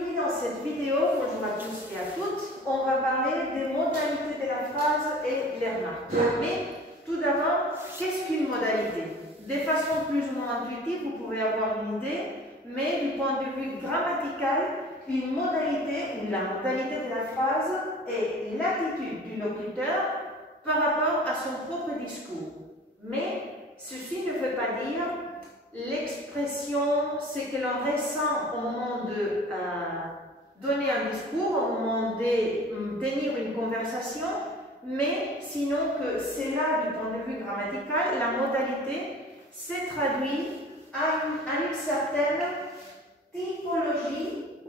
Aujourd'hui, dans cette vidéo, bonjour à tous et à toutes, on va parler des modalités de la phrase et les remarques. Mais tout d'abord, qu'est-ce qu'une modalité? De façon plus ou moins intuitive, vous pouvez avoir une idée, mais du point de vue grammatical, une modalité ou la modalité de la phrase est l'attitude du locuteur par rapport à son propre discours. Mais ceci ne veut pas dire l'expression, c'est que l'on ressent au moment de donner un discours, au moment de tenir une conversation, mais sinon que c'est là, du point de vue grammatical, la modalité se traduit à une certaine typologie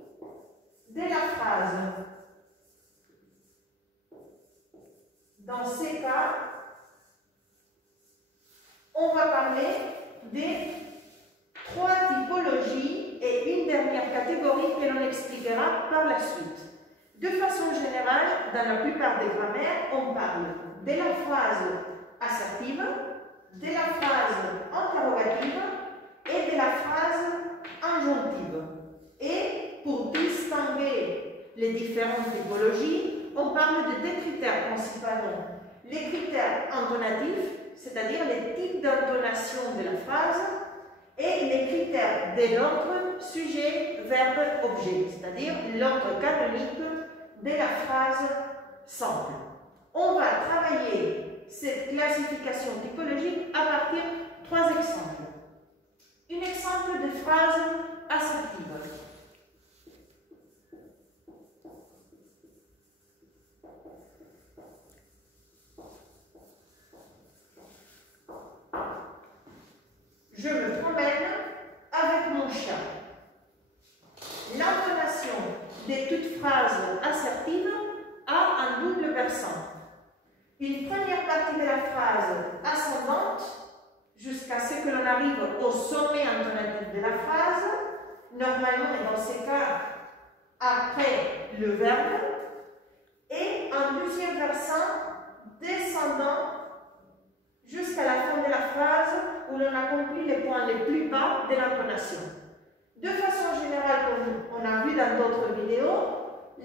de la phrase. Dans ces cas, on va parler des trois typologies et une dernière catégorie que l'on expliquera par la suite. De façon générale, dans la plupart des grammaires, on parle de la phrase assertive, de la phrase interrogative et de la phrase injonctive. Et pour distinguer les différentes typologies, on parle de deux critères principalement. Les critères intonatifs, c'est-à-dire les types d'intonation de la phrase, et les critères de l'ordre sujet, verbe, objet, c'est-à-dire l'ordre canonique de la phrase simple. On va travailler cette classification typologique à partir de trois exemples. Un exemple de phrase assertive. Je me promène avec mon chat. L'intonation de toute phrase assertive a un double versant. Une première partie de la phrase ascendante, jusqu'à ce que l'on arrive au sommet intonatif de la phrase, normalement, et dans ces cas, après le verbe, et un deuxième versant descendant jusqu'à la fin de la phrase où l'on accomplit les points les plus bas de l'intonation. De façon générale, comme on a vu dans d'autres vidéos,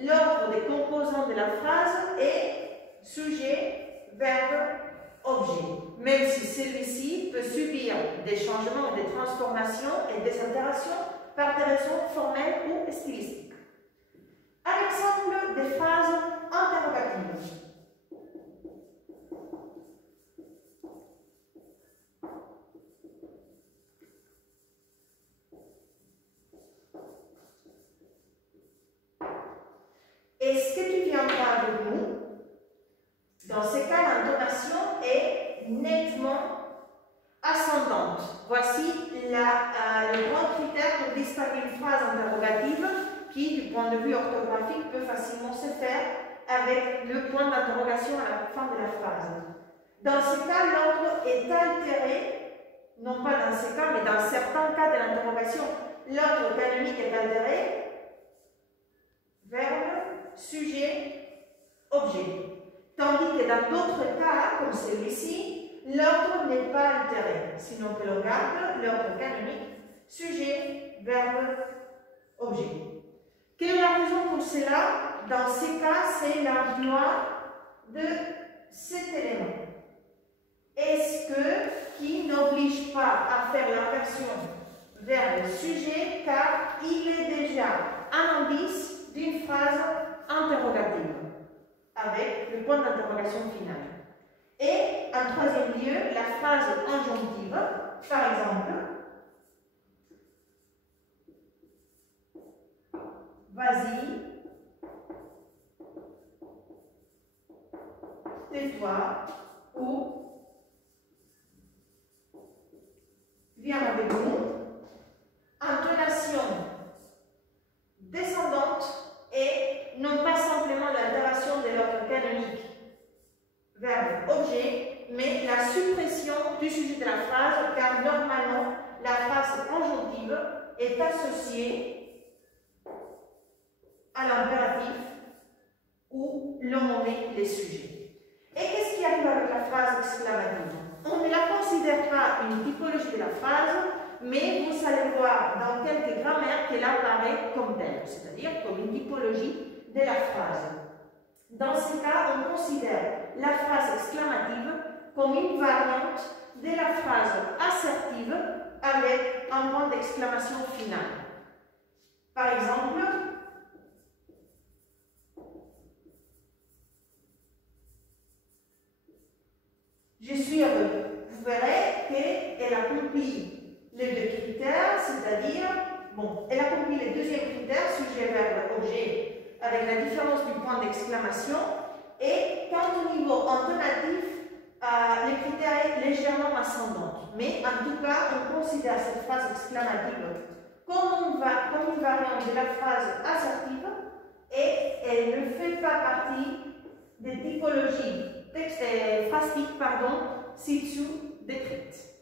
l'ordre des composants de la phrase est sujet, verbe, objet, même si celui-ci peut subir des changements, des transformations et des altérations par des raisons formelles ou stylistiques. À l'exemple des phrases interrogatives. Est-ce que tu viendras avec nous? Dans ces cas, l'intonation est nettement ascendante. Voici le grand critère pour distinguer une phrase interrogative qui, du point de vue orthographique, peut facilement se faire avec le point d'interrogation à la fin de la phrase. Dans ces cas, l'ordre est altéré, non pas dans ces cas, mais dans certains cas de l'interrogation, l'ordre canonique est altéré. Verbe, sujet, objet. Tandis que dans d'autres cas, comme celui-ci, l'ordre n'est pas altéré. Sinon que l'on garde l'ordre canonique, sujet, verbe, objet. Quelle est la raison pour cela? Dans ces cas, c'est l'emploi de cet élément. Est-ce que qui n'oblige pas à faire l'inversion vers le sujet car il est déjà un indice d'une phrase interrogative avec le point d'interrogation final. Et en troisième lieu, la phrase injonctive, par exemple, vas-y, tais-toi ou viens avec nous. Intonation descendante et non pas simplement l'altération de l'ordre canonique, verbe, objet, mais la suppression du sujet de la phrase, car normalement la phrase injonctive est associée à l'impératif où l'on met les sujets. Et qu'est-ce qui arrive avec la phrase exclamative? On ne la considère pas une typologie de la phrase mais vous allez voir dans quelques grammaires qu'elle apparaît comme telle, c'est-à-dire comme une typologie de la phrase. Dans ce cas, on considère la phrase exclamative comme une variante de la phrase assertive avec un point d'exclamation final. Par exemple, je suis heureux. Vous verrez qu'elle accomplit les deux critères, c'est-à-dire, bon, elle accomplit les deuxième critère, sujet, verbe, objet, avec la différence du point d'exclamation. Et quant au niveau intonatif, le critère est légèrement ascendant. Mais en tout cas, on considère cette phrase exclamative comme une variante de la phrase assertive et elle ne fait pas partie des typologies phrastique, ci-dessous décrite.